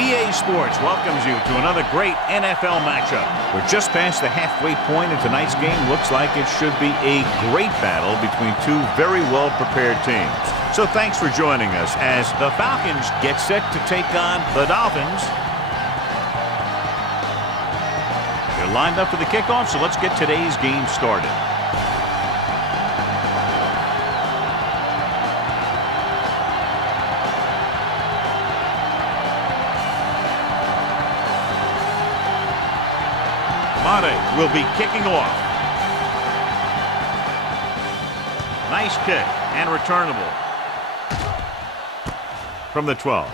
EA Sports welcomes you to another great NFL matchup. We're just past the halfway point, and tonight's game looks like it should be a great battle between two very well-prepared teams. So thanks for joining us as the Falcons get set to take on the Dolphins. They're lined up for the kickoff, so let's get today's game started. Madden will be kicking off. Nice kick and returnable from the 12.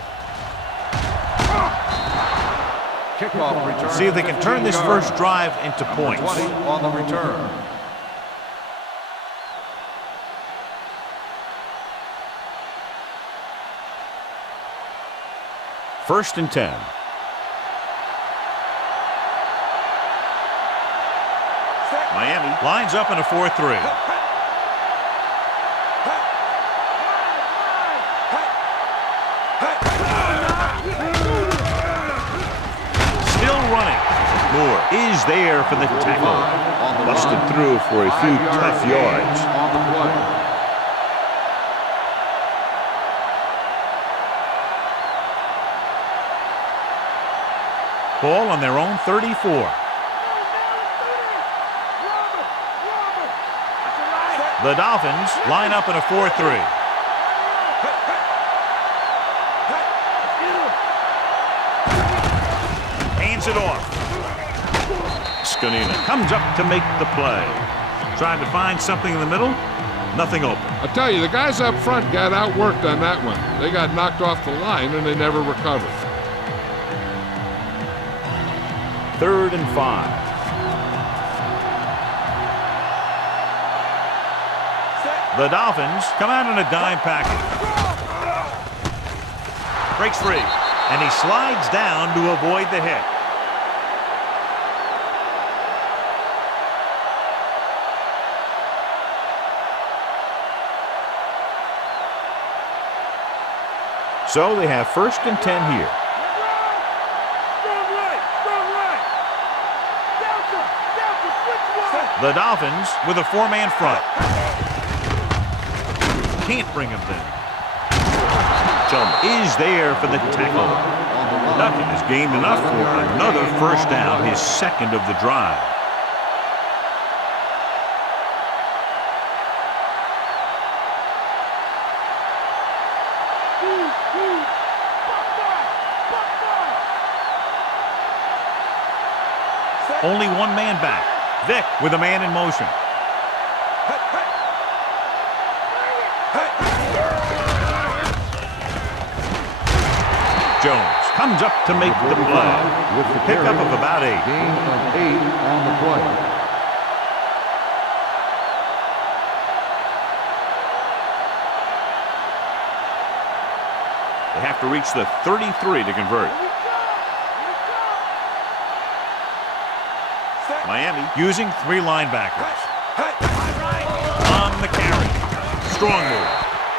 Kickoff return. See if they can turn this first drive into points. 20 on the return. First and 10. Miami lines up in a 4-3. Still running. Moore is there for the tackle. Busted through for a few tough yards. Ball on their own 34. The Dolphins line up in a 4-3. Hands it off. Scanina comes up to make the play. Trying to find something in the middle. Nothing open. I'll tell you, the guys up front got outworked on that one. They got knocked off the line and they never recovered. 3rd and 5. The Dolphins come out in a dime package. Breaks free, and he slides down to avoid the hit. So they have 1st and 10 here. The Dolphins with a 4-man front. Can't bring him down. John is there for the tackle. Nothing has gained enough for another first down, his 2nd of the drive. Only one man back. Vick with a man in motion. Jones comes up to make the play with the pickup of about 8. Gain of 8 on the play. They have to reach the 33 to convert. Miami using 3 linebackers. On the carry. Strong move.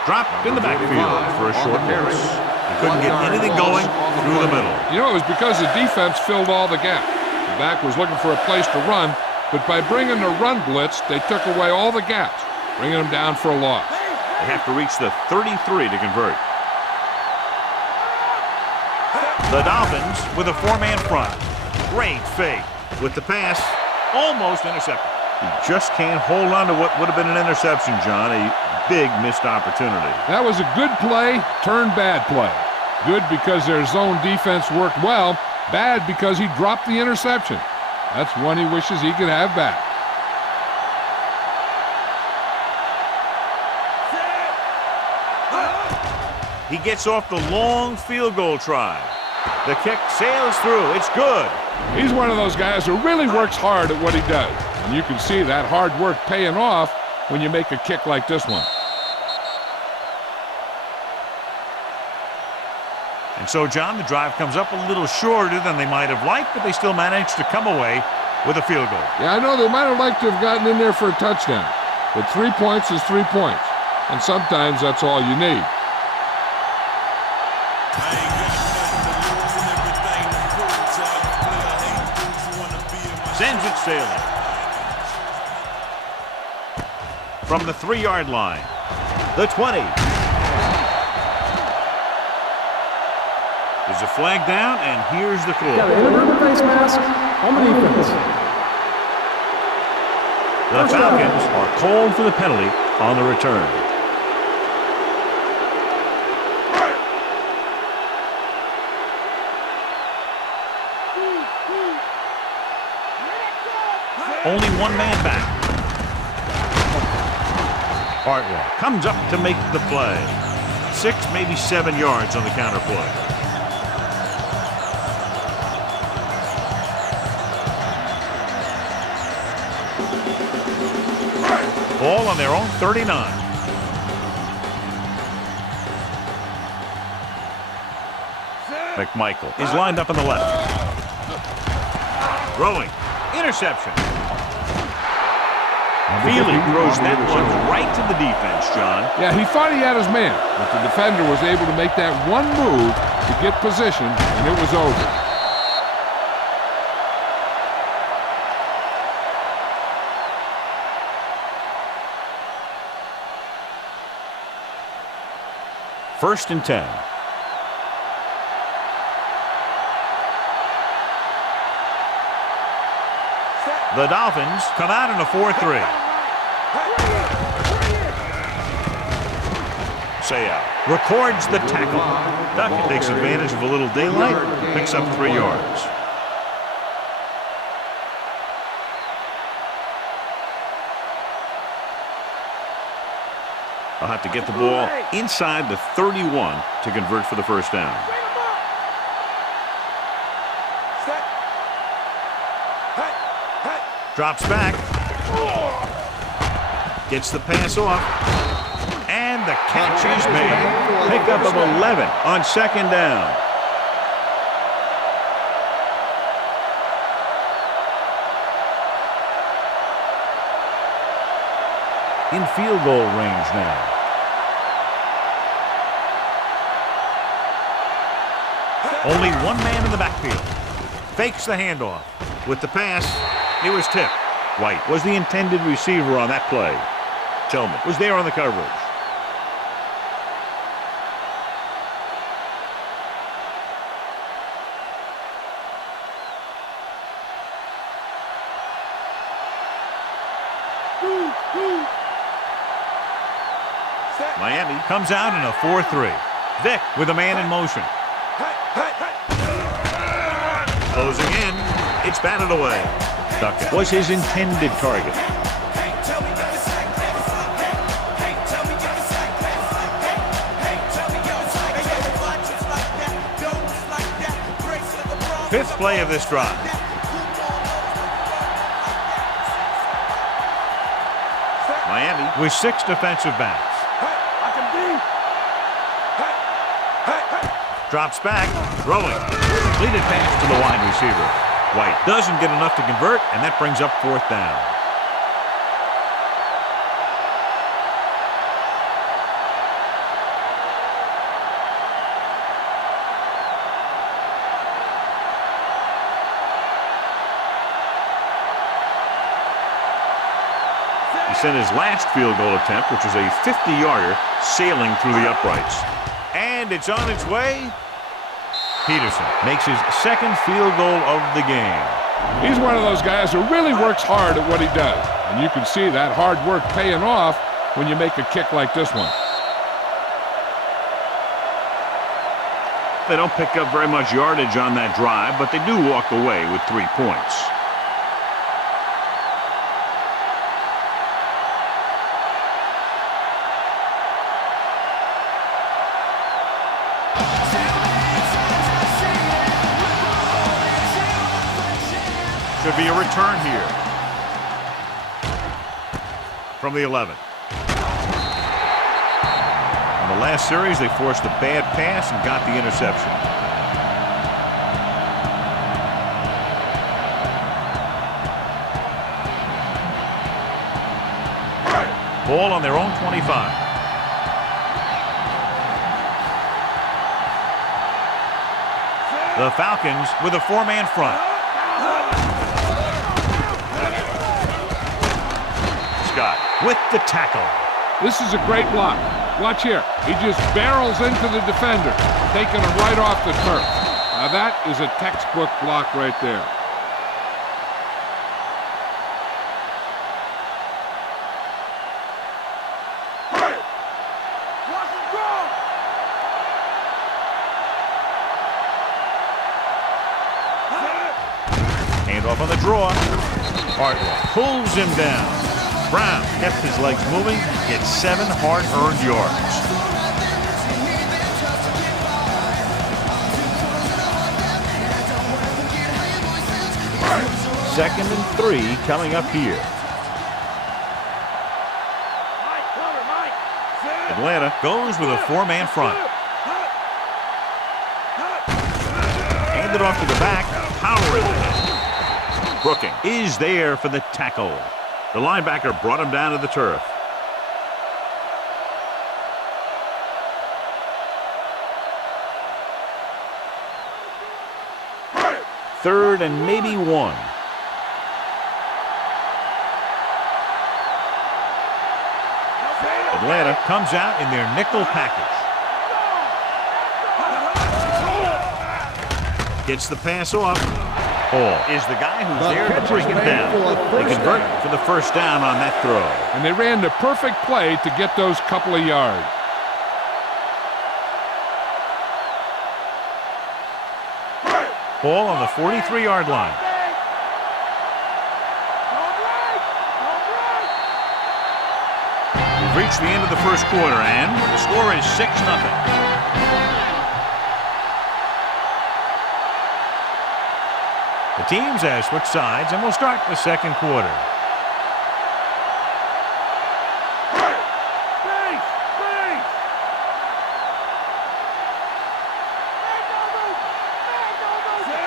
Dropped in the backfield for a short loss. He couldn't get anything going through the middle. You know, it was because the defense filled all the gaps. The back was looking for a place to run, but by bringing the run blitz, they took away all the gaps, bringing them down for a loss. They have to reach the 33 to convert. The Dolphins with a 4-man front. Great fake with the pass. Almost intercepted. He just can't hold on to what would have been an interception, John. A big missed opportunity. That was a good play, turned bad play. Good because their zone defense worked well. Bad because he dropped the interception. That's one he wishes he could have back. He gets off the long field goal try. The kick sails through. It's good. He's one of those guys who really works hard at what he does. And you can see that hard work paying off when you make a kick like this one. And so, John, the drive comes up a little shorter than they might have liked, but they still managed to come away with a field goal. Yeah, I know they might have liked to have gotten in there for a touchdown, but 3 points is 3 points, and sometimes that's all you need. Sends it sailing. From the 3-yard line. The 20. There's a flag down, and here's the call. Got an inadvertent face mask on the defense. The Falcons are called for the penalty on the return. Only one man back. Hartwell comes up to make the play. 6, maybe 7 yards on the counter play. Ball on their own 39. McMichael is lined up on the left. Throwing. Interception. Feely throws that one right to the defense, John. Yeah, he thought he had his man, but the defender was able to make that one move to get position, and it was over. First and 10. The Dolphins come out in a 4-3. Sayal records the tackle. Duckett takes advantage of a little daylight, picks up 3 yards. I'll have to get the ball inside the 31 to convert for the first down. Drops back. Gets the pass off. And the catch is made. Pickup of 11 on second down. In field goal range now. Only one man in the backfield. Fakes the handoff. With the pass, it was tipped. White was the intended receiver on that play. Tillman was there on the coverage. Miami comes out in a 4-3. Vick with a man in motion. Closing in. It's batted away. Duckett was his intended target. Fifth play of this drive. Miami with 6 defensive backs. Drops back, throwing. Completed pass to the wide receiver. White doesn't get enough to convert, and that brings up 4th down. He sent his last field goal attempt, which was a 50-yarder, sailing through the uprights. And it's on its way. Peterson makes his 2nd field goal of the game. He's one of those guys who really works hard at what he does. And you can see that hard work paying off when you make a kick like this one. They don't pick up very much yardage on that drive, but they do walk away with 3 points. Should be a return here from the 11. In the last series, they forced a bad pass and got the interception. Ball on their own 25. The Falcons with a 4-man front. Prescott with the tackle. This is a great block. Watch here. He just barrels into the defender, taking him right off the turf. Now that is a textbook block right there. Handoff on the draw. Hartwell pulls him down. Brown kept his legs moving, gets 7 hard-earned yards. Second and 3 coming up here. Atlanta goes with a 4-man front. Handed off to the back. Power in the head. Brooking is there for the tackle. The linebacker brought him down to the turf. Third and maybe 1. Atlanta comes out in their nickel package. Gets the pass off. Hall is the guy who's there to bring him down. They convert for the first down on that throw. And they ran the perfect play to get those couple of yards. Ball on the 43-yard line. We've reached the end of the first quarter, and the score is 6-0. The teams have switched sides, and we'll start the second quarter.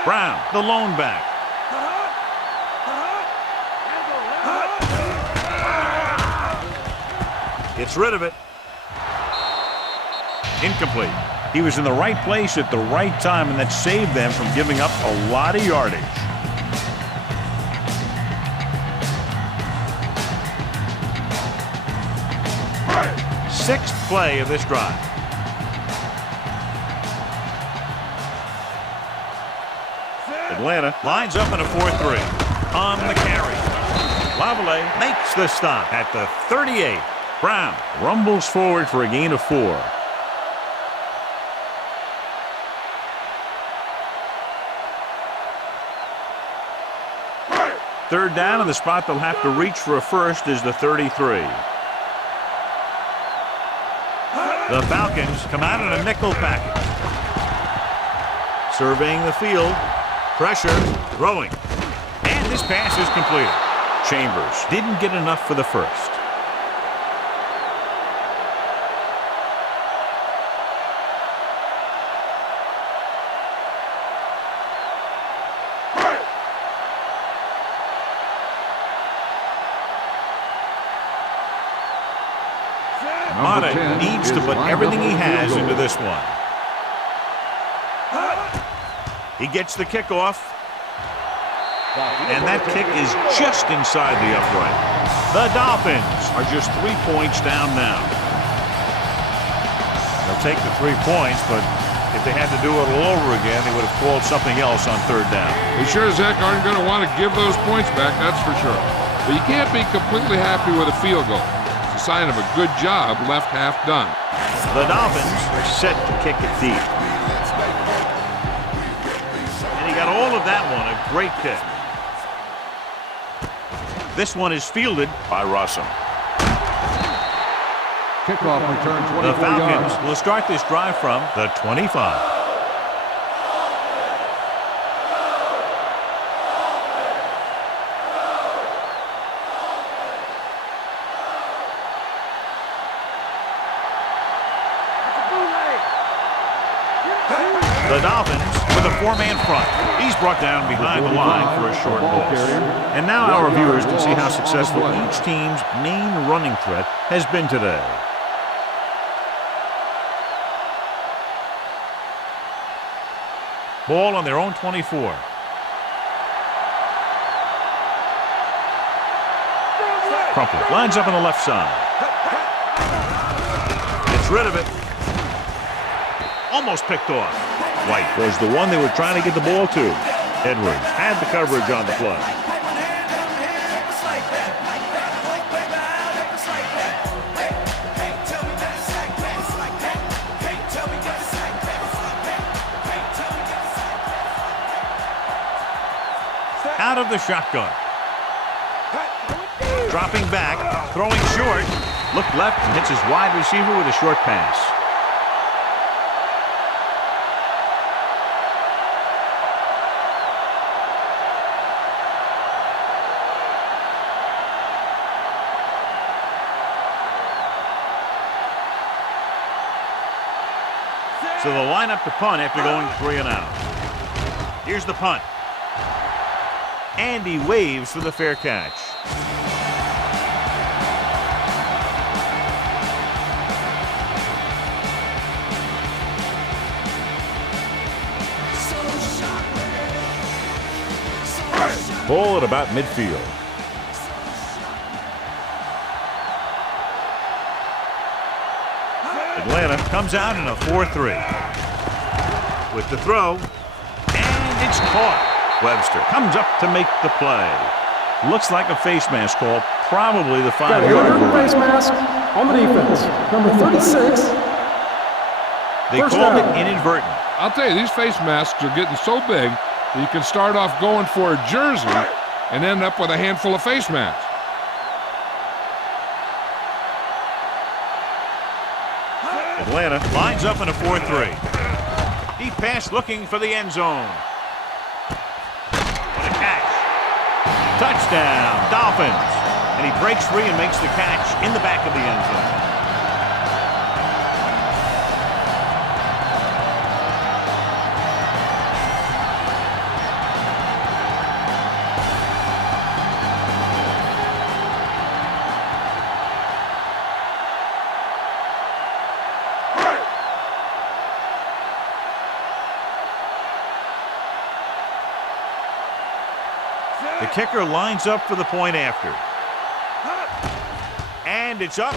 Brown, the lone back. Gets rid of it. Incomplete. He was in the right place at the right time, and that saved them from giving up a lot of yardage. Sixth play of this drive. Atlanta lines up in a 4-3. On the carry. Lavallee makes the stop at the 38. Brown rumbles forward for a gain of 4. Third down, and the spot they'll have to reach for a first is the 33. The Falcons come out in a nickel package. Surveying the field. Pressure. Throwing. And this pass is completed. Chambers didn't get enough for the first. Madden needs to put everything he has into this one. He gets the kickoff. And that kick is just inside the upright. The Dolphins are just 3 points down now. They'll take the 3 points, but if they had to do it all over again, they would have called something else on third down. They sure as heck aren't going to want to give those points back, that's for sure. But you can't be completely happy with a field goal. It's a sign of a good job left half done. The Dolphins are set to kick it deep. And he got all of that one, a great kick. This one is fielded by Rossum. Kickoff return 24 The Falcons yards. will start this drive from the 25. The Dolphins with a 4-man front. He's brought down behind the line for a short pass. And now our viewers can see how successful each team's main running threat has been today. Ball on their own 24. Crumpler lines up on the left side. Gets rid of it. Almost picked off. White was the one they were trying to get the ball to. Edwards had the coverage on the play. Out of the shotgun. Dropping back, throwing short. Look left and hits his wide receiver with a short pass. So they'll line up to punt after going 3 and out. Here's the punt. And he waves for the fair catch. Ball at about midfield. Atlanta comes out in a 4-3. With the throw. And it's caught. Webster comes up to make the play. Looks like a face mask call. Probably the 5-yard line. Face mask on the defense. Number 36. They called it inadvertent. I'll tell you, these face masks are getting so big that you can start off going for a jersey and end up with a handful of face masks. Atlanta lines up in a 4-3. Deep pass looking for the end zone. What a catch. Touchdown, Dolphins. And he breaks free and makes the catch in the back of the end zone. The kicker lines up for the point after. And it's up.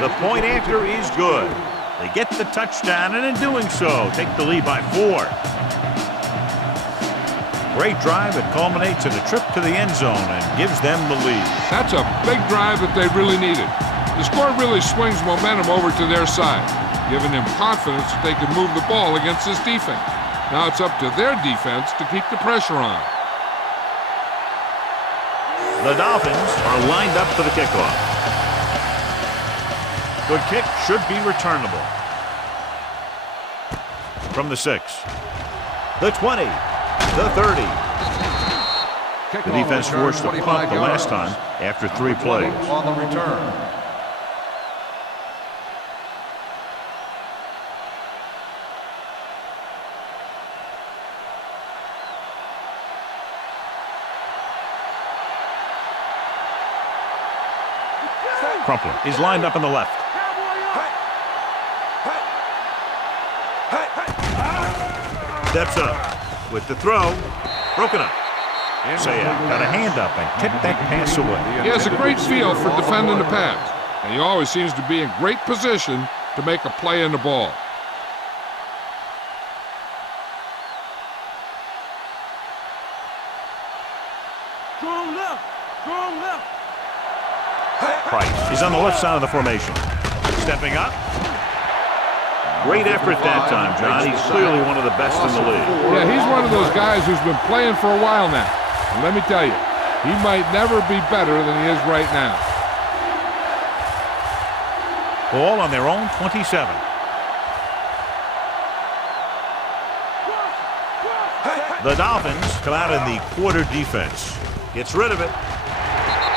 The point after is good. They get the touchdown, and in doing so, take the lead by 4. Great drive that culminates in a trip to the end zone and gives them the lead. That's a big drive that they really needed. The score really swings momentum over to their side, giving them confidence that they can move the ball against this defense. Now it's up to their defense to keep the pressure on. The Dolphins are lined up for the kickoff. Good kick, should be returnable. From the 6. The 20. The 30. The defense forced a punt the last time after 3 plays. On the return. Crumpler is lined up on the left. Steps up with the throw. Broken up. Say got a hand up and tipped that pass away. He has a great feel for defending the pass, and he always seems to be in great position to make a play in the ball. Price is on the left side of the formation. Stepping up. Great effort that time, John. He's clearly one of the best in the league. Yeah, he's one of those guys who's been playing for a while now. And let me tell you, he might never be better than he is right now. Ball on their own 27. The Dolphins come out in the quarter defense. Gets rid of it.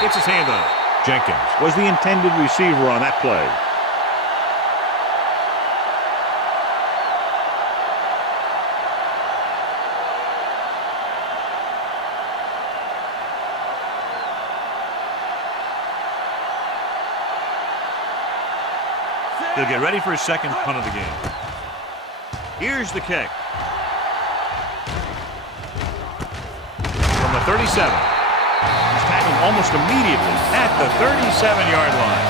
Gets his hand on it. Jenkins was the intended receiver on that play. He'll get ready for his second punt of the game. Here's the kick. From the 37. He's tackled almost immediately at the 37-yard line.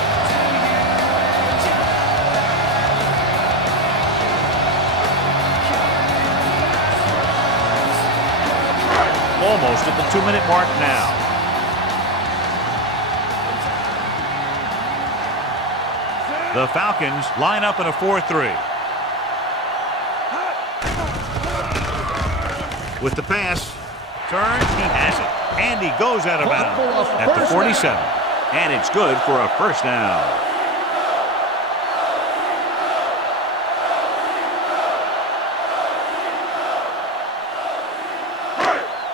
Almost at the 2-minute mark now. The Falcons line up in a 4-3. With the pass, turn, he has it. And he goes out of bounds at the 47. And it's good for a first down.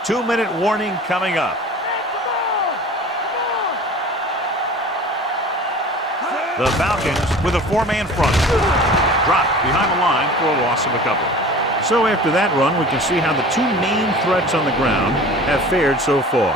Two-minute warning coming up. The Falcons with a four-man front. Dropped behind the line for a loss of a couple. So after that run, we can see how the two main threats on the ground have fared so far.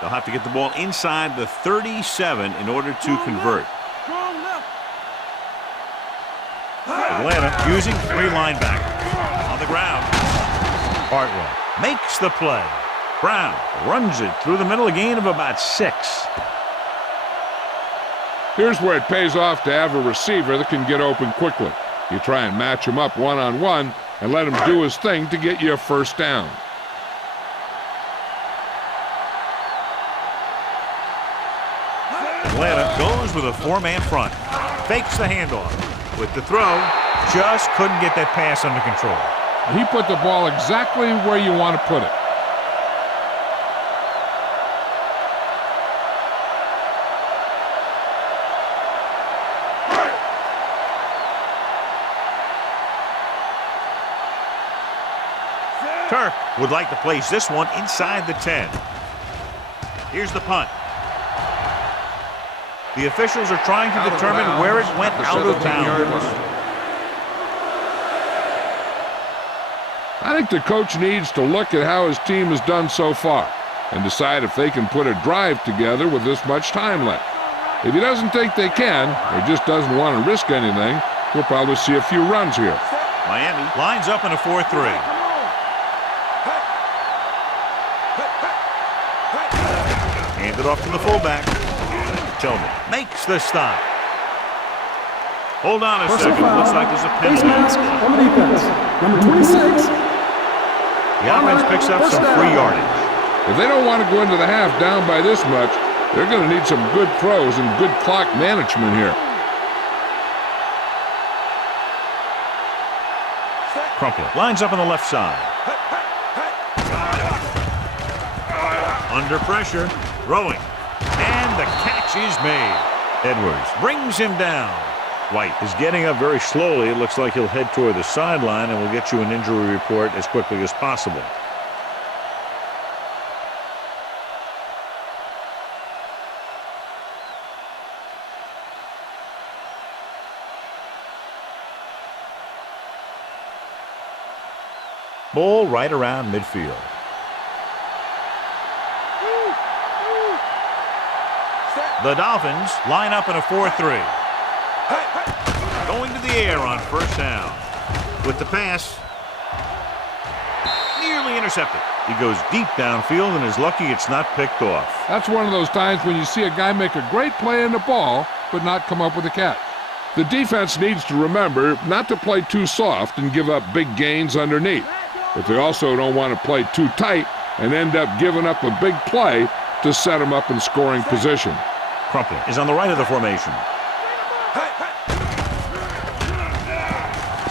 They'll have to get the ball inside the 37 in order to convert. Atlanta using three linebackers. On the ground, Hartwell makes the play. Brown runs it through the middle, a gain of about 6. Here's where it pays off to have a receiver that can get open quickly. You try and match him up one-on-one and let him do his thing to get you a first down. Atlanta goes with a four-man front. Fakes the handoff. With the throw, just couldn't get that pass under control. He put the ball exactly where you want to put it. Turk would like to place this one inside the 10. Here's the punt. The officials are trying to determine where it went out of bounds. I think the coach needs to look at how his team has done so far and decide if they can put a drive together with this much time left. If he doesn't think they can, or just doesn't want to risk anything, we'll probably see a few runs here. Miami lines up in a 4-3. Hand it off to the fullback. Tillman makes the stop. Hold on a second. Looks like there's a penalty. Face mask on the defense. Number 26. The offense picks up some free yardage. If they don't want to go into the half down by this much, they're going to need some good throws and good clock management here. Crumpler lines up on the left side. Under pressure, throwing. And the catch is made. Edwards brings him down. White is getting up very slowly. It looks like he'll head toward the sideline, and we'll get you an injury report as quickly as possible. Ball right around midfield. The Dolphins line up in a 4-3. Going to the air on first down. With the pass. Nearly intercepted. He goes deep downfield and is lucky it's not picked off. That's one of those times when you see a guy make a great play in the ball, but not come up with a catch. The defense needs to remember not to play too soft and give up big gains underneath. But they also don't want to play too tight and end up giving up a big play to set them up in scoring position. Crumpler is on the right of the formation.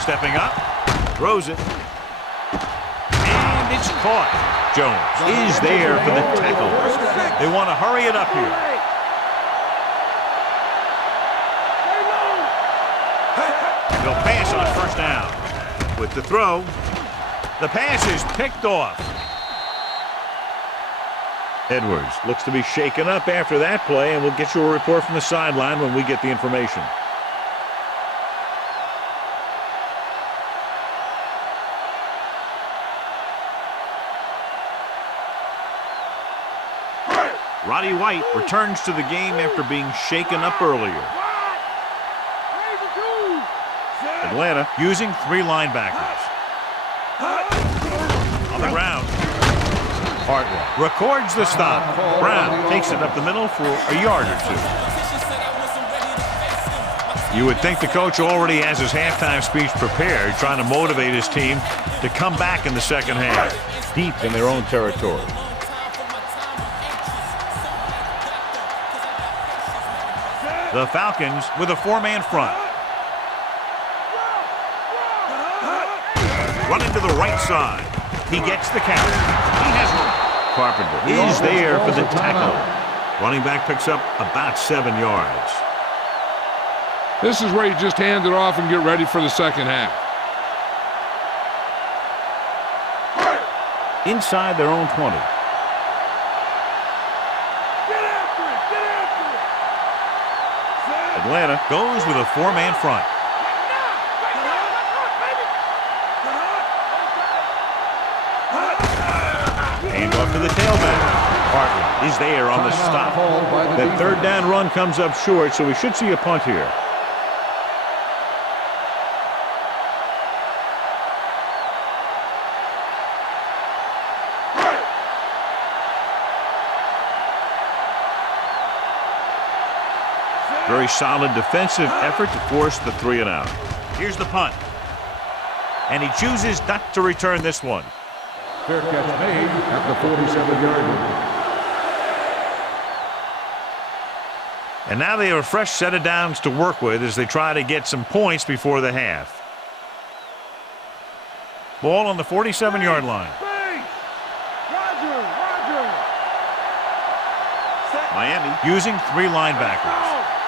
Stepping up, throws it, and it's caught. Jones is there for the tackle. They want to hurry it up here. They'll pass on first down. With the throw, the pass is picked off. Edwards looks to be shaken up after that play, and we'll get you a report from the sideline when we get the information. Roddy White returns to the game after being shaken up earlier. Atlanta using 3 linebackers. On the ground. Hartwell records the stop. Brown takes it up the middle for a yard or 2. You would think the coach already has his halftime speech prepared, trying to motivate his team to come back in the second half, deep in their own territory. The Falcons with a 4-man front. Running to the right side. He gets the count. He has one. Carpenter is there for the tackle. Running back picks up about 7 yards. This is where you just hand it off and get ready for the second half. Inside their own 20. Atlanta goes with a 4-man front. Hand off to the tailback. Hartwell is there on the stop. That 3rd down run comes up short, so we should see a punt here. Very solid defensive effort to force the 3-and-out. Here's the punt. And he chooses not to return this one. Fair catch made at the 47-yard line. And now they have a fresh set of downs to work with as they try to get some points before the half. Ball on the 47-yard line. Miami using 3 linebackers.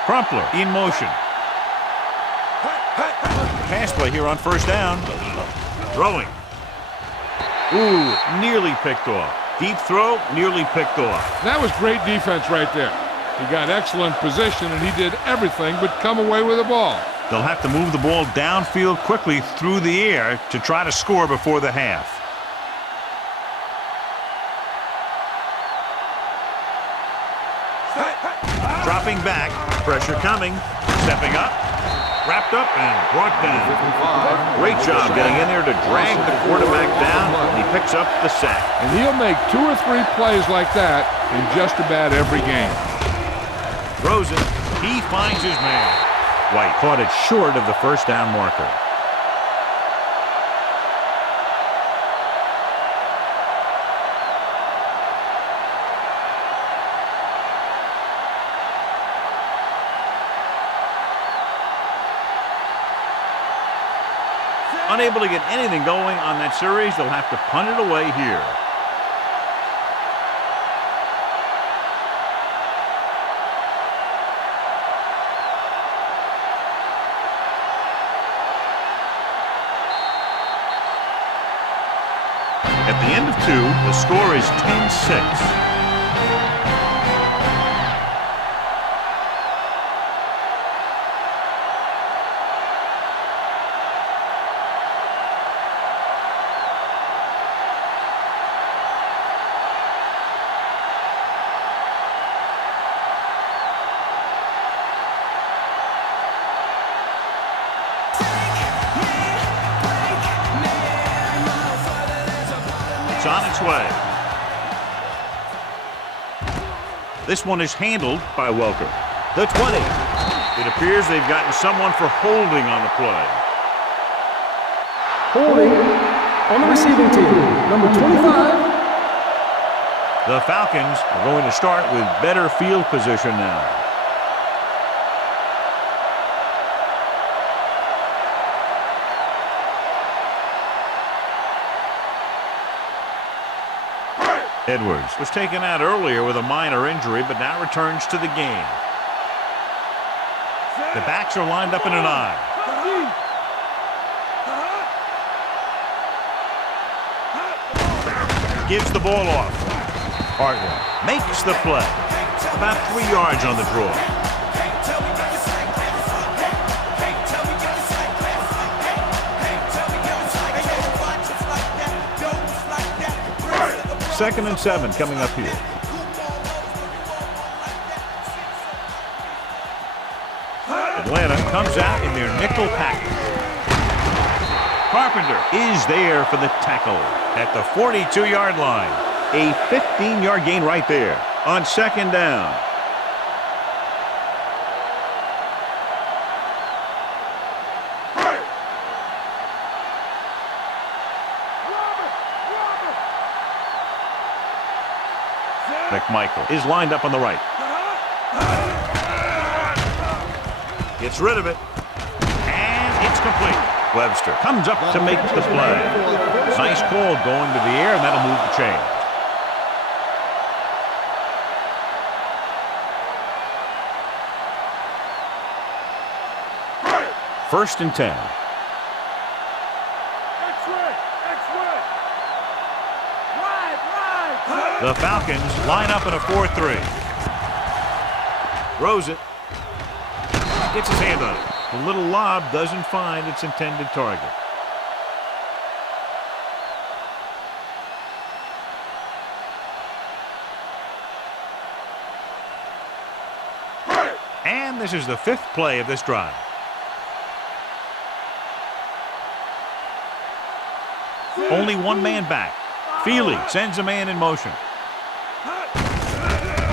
Crumpler in motion. Pass play here on 1st down. Throwing. Ooh, nearly picked off. Deep throw, nearly picked off. That was great defense right there. He got excellent position, and he did everything but come away with the ball. They'll have to move the ball downfield quickly through the air to try to score before the half. Dropping back, pressure coming, stepping up, wrapped up and brought down. Great job getting in there to drag the quarterback down, and he picks up the sack. And he'll make 2 or 3 plays like that in just about every game. Throws it. He finds his man. White caught it short of the 1st down marker. Unable to get anything going on that series, they'll have to punt it away here. At the end of 2, the score is 10-6. It's on its way. This one is handled by Welker. The 20. It appears they've gotten someone for holding on the play. Holding on the receiving team, number 25. The Falcons are going to start with better field position now. Edwards was taken out earlier with a minor injury, but now returns to the game. The backs are lined up in an I. Gives the ball off. Hartwell makes the play. About 3 yards on the draw. Second and 7 coming up here. comes out in their nickel package. Carpenter is there for the tackle at the 42-yard line. A 15-yard gain right there on second down. McMichael is lined up on the right. Gets rid of it. And it's complete. Webster comes up to make the play. Nice call going to the air, and that'll move the chain. First and 10. The Falcons line up in a 4-3. Throws it. Gets his hand on it. The little lob doesn't find its intended target. And this is the 5th play of this drive. Only one man back. Feely sends a man in motion.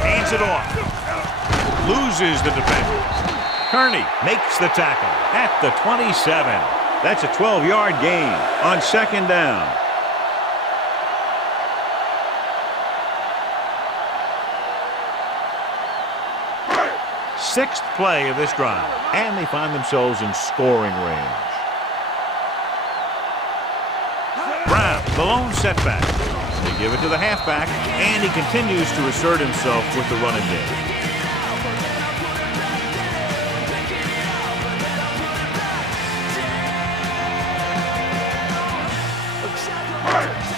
Hands it off. Loses the defender. Kearney makes the tackle at the 27. That's a 12-yard gain on second down. Sixth play of this drive, and they find themselves in scoring range. Brown, the lone setback. They give it to the halfback, and he continues to assert himself with the running game.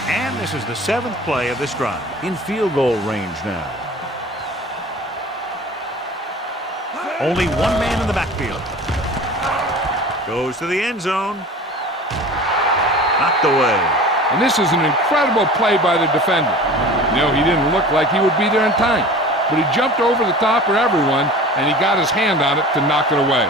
And this is the 7th play of this drive, in field goal range now. Only one man in the backfield. Goes to the end zone. Knocked away. And this is an incredible play by the defender. You know, he didn't look like he would be there in time, but he jumped over the top of everyone, and he got his hand on it to knock it away.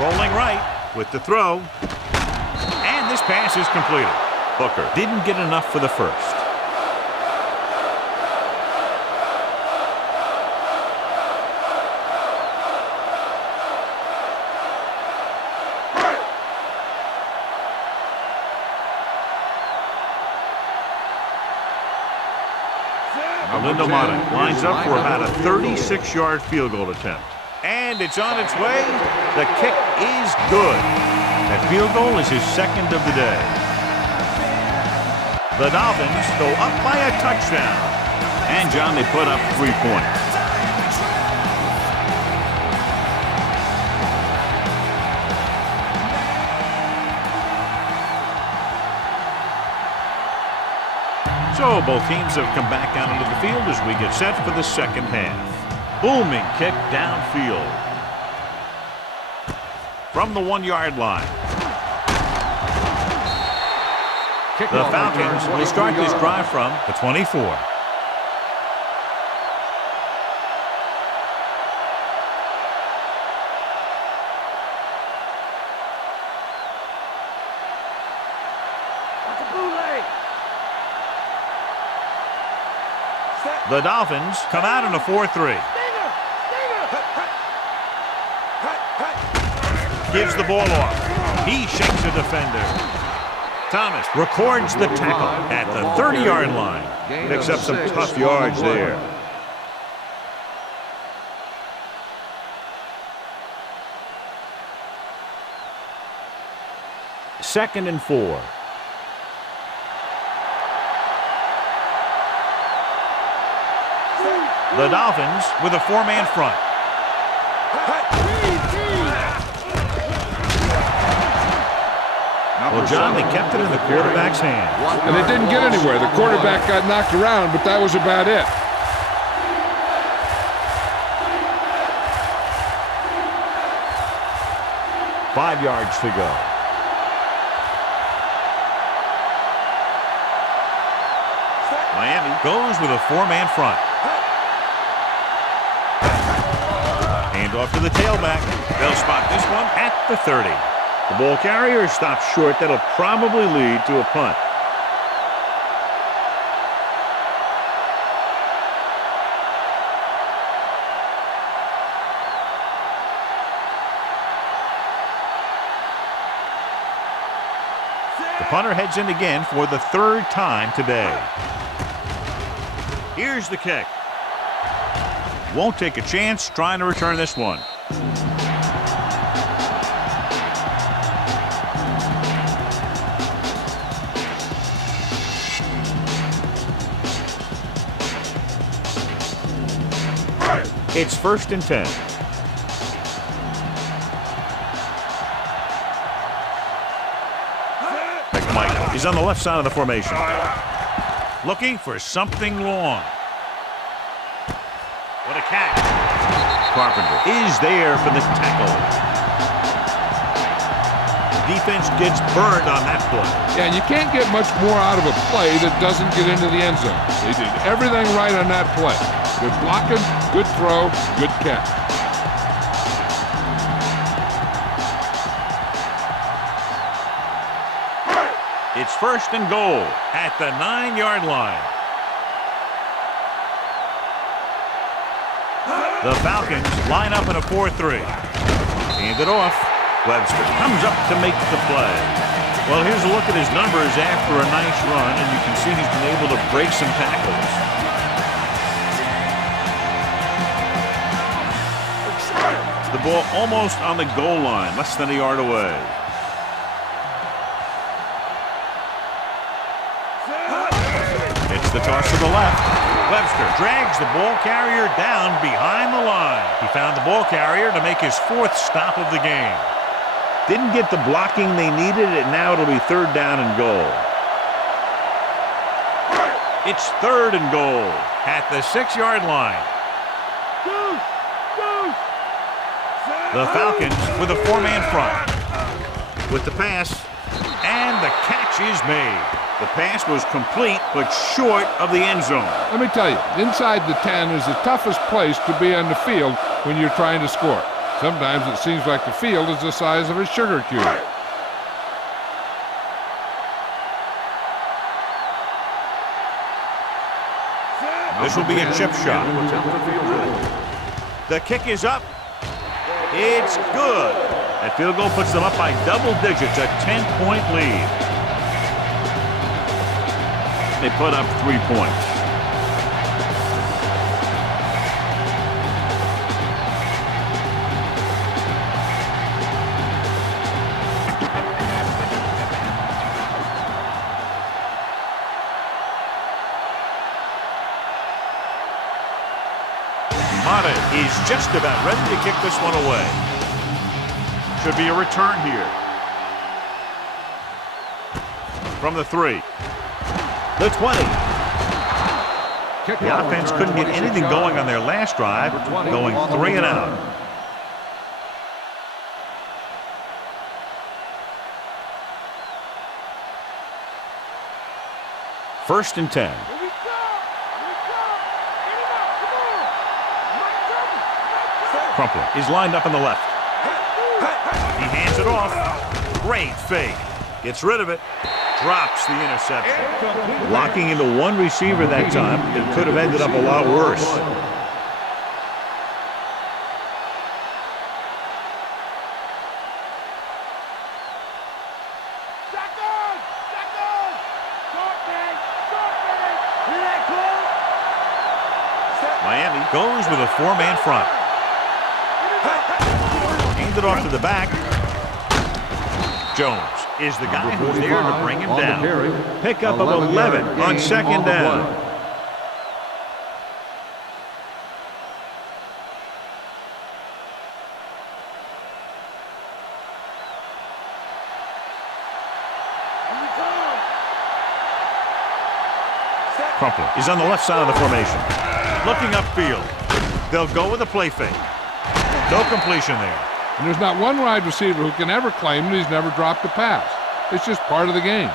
Rolling right with the throw. And this pass is completed. Booker didn't get enough for the first. Madden lines up for about a 36-yard field goal attempt. And it's on its way. The kick is good. That field goal is his second of the day. The Dolphins go up by a touchdown. And, John, they put up 3 points. So both teams have come back out into the field as we get set for the second half. Booming kick downfield. From the 1-yard line. The Falcons will start this drive from the 24. The Dolphins come out in a 4-3. Gives the ball off. He shakes a defender. Thomas records the tackle at the 30-yard line. Picks up some tough yards there. Second and 4. The Dolphins with a 4-man front. Well, John, they kept it in the quarterback's hand. And it didn't get anywhere. The quarterback got knocked around, but that was about it. Five yards to go. Miami goes with a four-man front. Hand off to the tailback. They'll spot this one at the 30. The ball carrier stops short. That'll probably lead to a punt. The punter heads in again for the third time today. Here's the kick. Won't take a chance trying to return this one. It's 1st and 10. McMichael is on the left side of the formation. Looking for something long. What a catch. Carpenter is there for the tackle. The defense gets burned on that play. Yeah, and you can't get much more out of a play that doesn't get into the end zone. They did everything right on that play. Good blocking, good throw, good catch. It's 1st and goal at the 9-yard line. The Falcons line up in a 4-3. Hand it off. Webster comes up to make the play. Well, here's a look at his numbers after a nice run, and you can see he's been able to break some tackles. The ball almost on the goal line, less than a yard away. It's the toss to the left. Webster drags the ball carrier down behind the line. He found the ball carrier to make his 4th stop of the game. Didn't get the blocking they needed, and now it'll be 3rd down and goal. It's 3rd and goal at the 6-yard line. The Falcons with a 4-man front. With the pass, and the catch is made. The pass was complete, but short of the end zone. Let me tell you, inside the 10 is the toughest place to be on the field when you're trying to score. Sometimes it seems like the field is the size of a sugar cube. This will be a chip shot. The kick is up. It's good. That field goal puts them up by double digits, a 10-point lead. They put up 3 points. Madden is just about ready to kick this one away. Should be a return here. From the 3. The 20. The offense couldn't get anything going on their last drive, going 3 and out. First and 10. Crumpler is lined up on the left. He hands it off. Great fake. Gets rid of it. Drops the interception. Locking into one receiver that time. It could have ended up a lot worse. Miami goes with a 4-man front. Hand it off to the back. Jones is the guy who's there to bring him down. Pickup of 11 on 2nd down. Crumpler is on the left side of the formation. Looking upfield. They'll go with a play fake. No completion there. And there's not one wide receiver who can ever claim that he's never dropped a pass. It's just part of the game.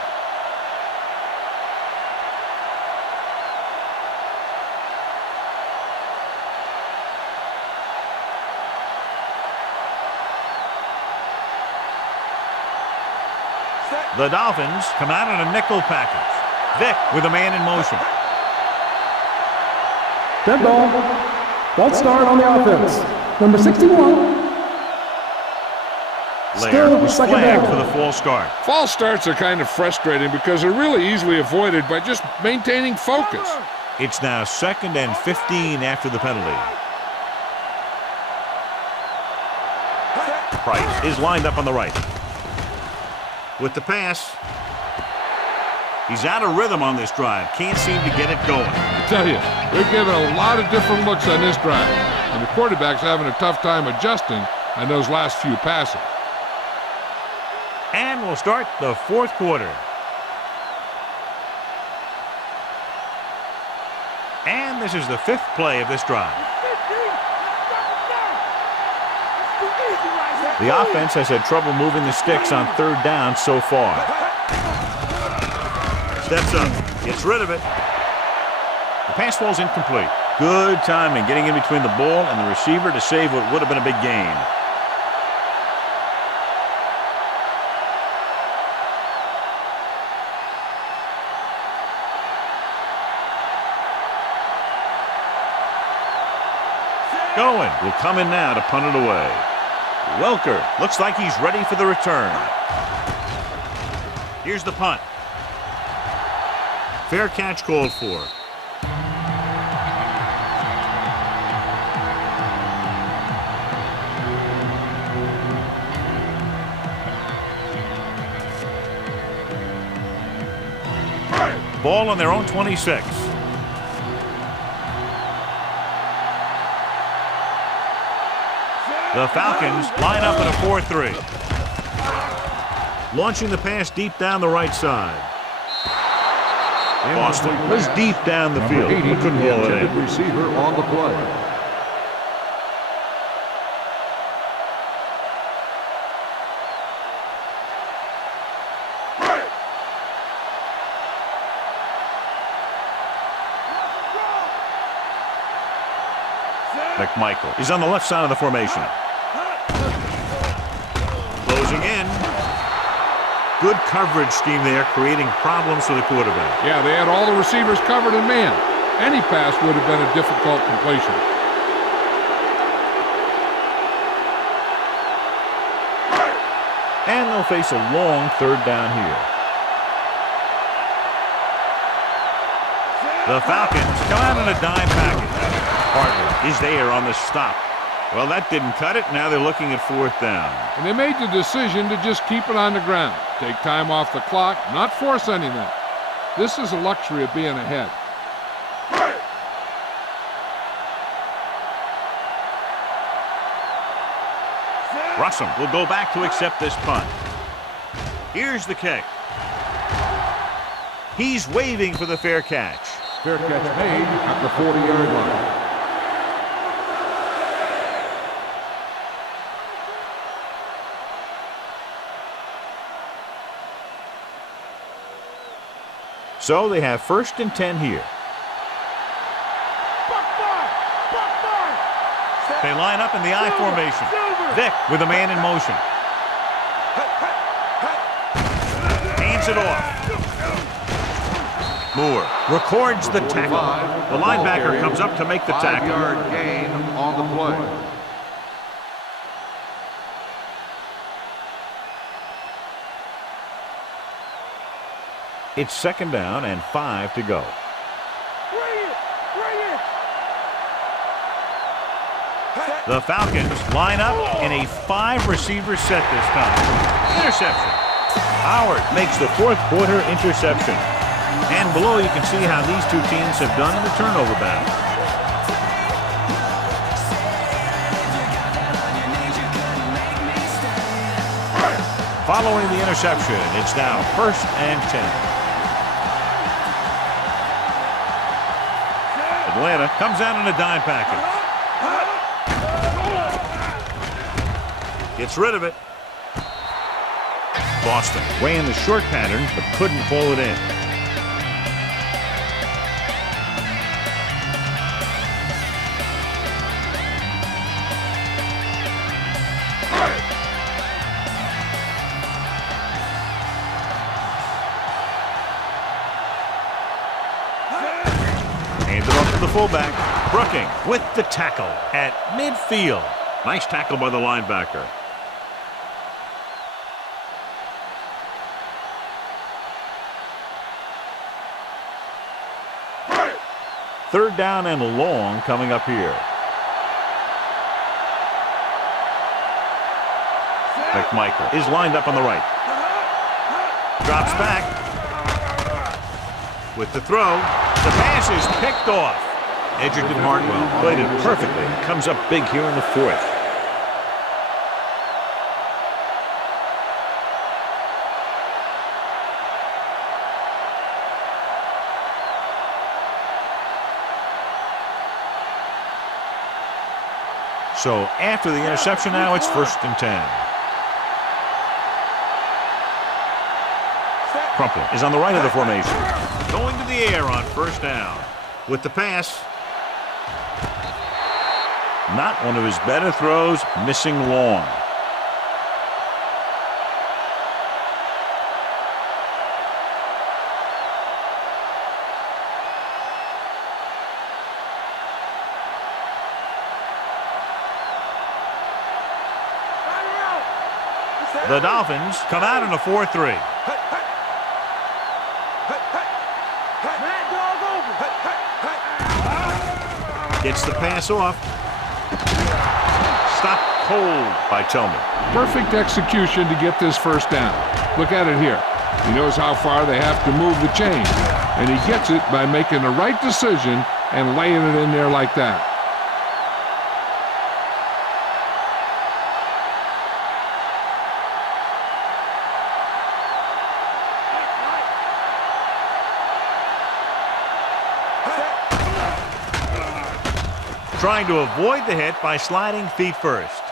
The Dolphins come out in a nickel package. Vick with a man in motion. Dead ball. False start on the offense. Number 61. Lair was flagged for the false start. False starts are kind of frustrating because they're really easily avoided by just maintaining focus. It's now 2nd and 15 after the penalty. Price is lined up on the right. With the pass. He's out of rhythm on this drive. Can't seem to get it going. I tell you, they're giving a lot of different looks on this drive. And the quarterback's having a tough time adjusting on those last few passes. And we'll start the 4th quarter. And this is the 5th play of this drive. The offense has had trouble moving the sticks on 3rd down so far. Steps up, gets rid of it. The pass falls incomplete. Good timing getting in between the ball and the receiver to save what would have been a big gain. Going will come in now to punt it away. Welker looks like he's ready for the return. Here's the punt. Fair catch called for. Ball on their own 26. The Falcons line up in a 4-3. Launching the pass deep down the right side. Boston was deep down the field. Number 80, Couldn't blow it in. receiver on the play. McMichael is on the left side of the formation. Closing in. Good coverage scheme there, creating problems for the quarterback. Yeah, they had all the receivers covered in man. Any pass would have been a difficult completion. And they'll face a long 3rd down here. The Falcons come out in a dime package. Hartman is there on the stop. Well, that didn't cut it. Now they're looking at 4th down. And they made the decision to just keep it on the ground. Take time off the clock, not force anything. This is a luxury of being ahead. Russell will go back to accept this punt. Here's the kick. He's waving for the fair catch. Fair catch made at the 40-yard line. So they have 1st and 10 here. They line up in the I formation. Vick with a man in motion. Hands it off. Moore records the tackle. The linebacker comes up to make the tackle. 5-yard gain on the play. It's 2nd down and 5 to go. The Falcons line up in a 5-receiver set this time. Interception. Howard makes the 4th quarter interception. And below you can see how these two teams have done in the turnover battle. Following the interception, it's now 1st and 10. Atlanta comes out in a dime package. Gets rid of it. Boston ran the short pattern, but couldn't pull it in. Handed off to the fullback. Brooking with the tackle at midfield. Nice tackle by the linebacker. Third down and long coming up here. McMichael is lined up on the right. Drops back. With the throw. The pass is picked off. Edgerton Hartwell played it perfectly. Comes up big here in the fourth. So after the interception now, it's 1st and 10. Crumpler is on the right of the formation. Going to the air on 1st down. With the pass. Not one of his better throws, missing long. The Dolphins come out in a 4-3. Gets the pass off. Stopped cold by Tillman. Perfect execution to get this 1st down. Look at it here. He knows how far they have to move the chain. And he gets it by making the right decision and laying it in there like that. Trying to avoid the hit by sliding feet first.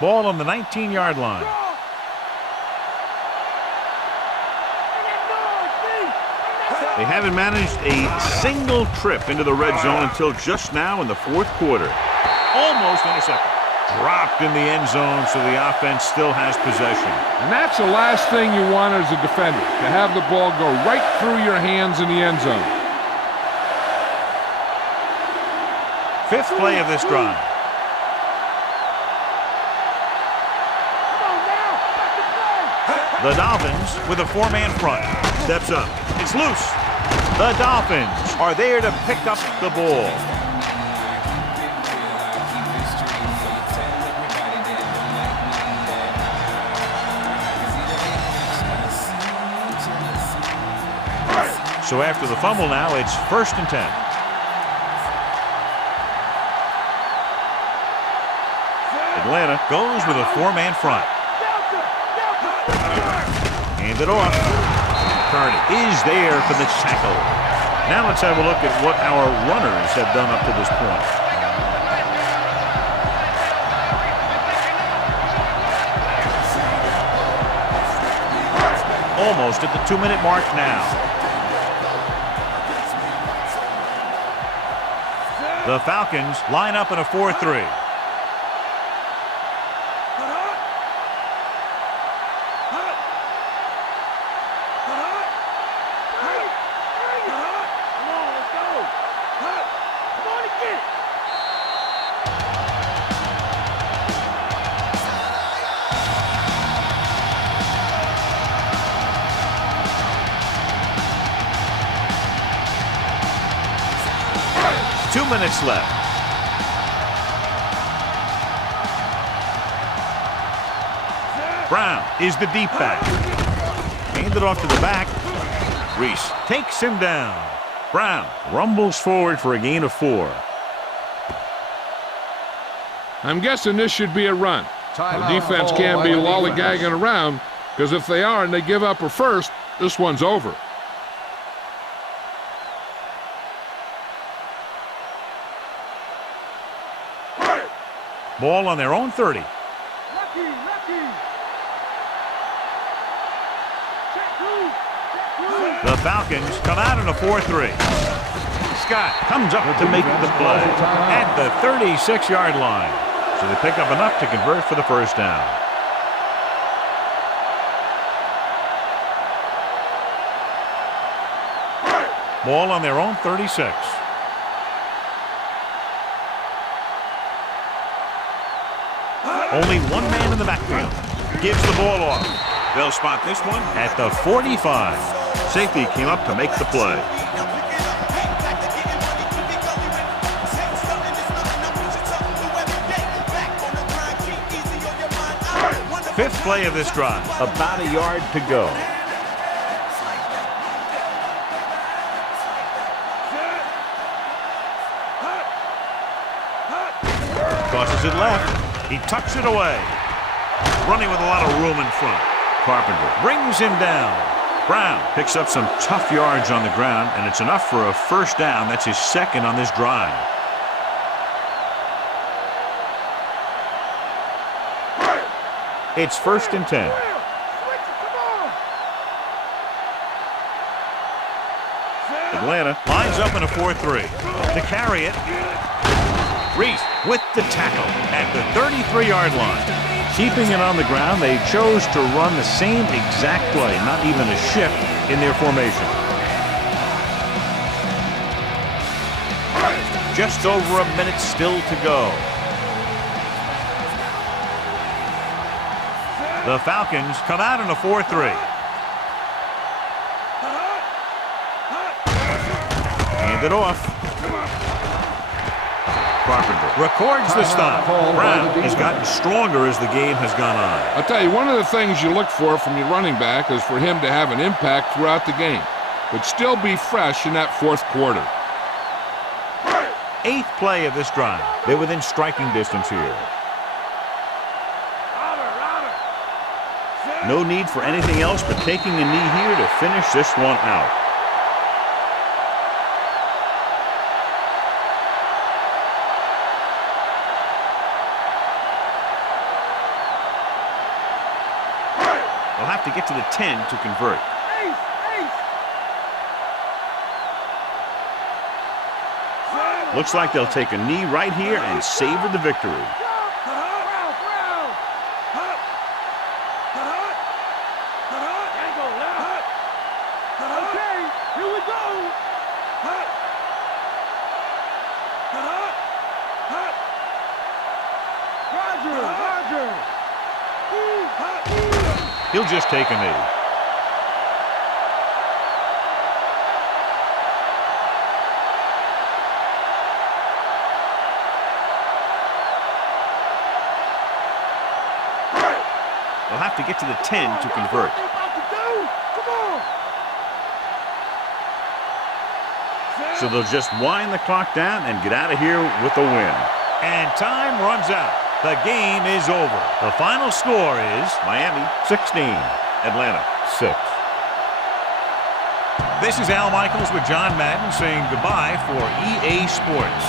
Ball on the 19-yard line. They haven't managed a single trip into the red zone until just now in the 4th quarter. Almost intercepted. Dropped in the end zone, so the offense still has possession. And that's the last thing you want as a defender, to have the ball go right through your hands in the end zone. 5th play of this drive. The Dolphins with a 4-man front. Steps up. It's loose. The Dolphins are there to pick up the ball. So after the fumble now, it's 1st and 10. Atlanta goes with a 4-man front. Hand it off. Kearney is there for the tackle. Now let's have a look at what our runners have done up to this point. Almost at the 2-minute mark now. The Falcons line up in a 4-3. Minutes left. Brown is the deep back. Handed off to the back. Reese takes him down. Brown rumbles forward for a gain of 4. I'm guessing this should be a run. The defense can't be lollygagging around, because if they are and they give up a first, this one's over. Ball on their own 30. The Falcons come out in a 4-3. Scott comes up to make the play at the 36-yard line. So they pick up enough to convert for the first down. Ball on their own 36. Only one man in the backfield. Gives the ball off. They'll spot this one at the 45. Safety came up to make the play. Fifth play of this drive. About a yard to go. Tosses it left. He tucks it away. Running with a lot of room in front. Carpenter brings him down. Brown picks up some tough yards on the ground, and it's enough for a first down. That's his second on this drive. It's 1st and 10. Atlanta lines up in a 4-3. To carry it, Reese with the tackle at the 33-yard line. Keeping it on the ground, they chose to run the same exact play, not even a shift in their formation. Just over a minute still to go. The Falcons come out in a 4-3. Hand it off. Carpenter records the stop. Brown has gotten stronger as the game has gone on. I'll tell you, one of the things you look for from your running back is for him to have an impact throughout the game, but still be fresh in that fourth quarter. 8th play of this drive. They're within striking distance here. No need for anything else but taking a knee here to finish this one out. They'll have to get to the 10 to convert. Looks like they'll take a knee right here and savor the victory. He'll just take a knee. They'll have to get to the 10 to convert. So they'll just wind the clock down and get out of here with a win. And time runs out. The game is over. The final score is Miami 16, Atlanta 6. This is Al Michaels with John Madden saying goodbye for EA Sports.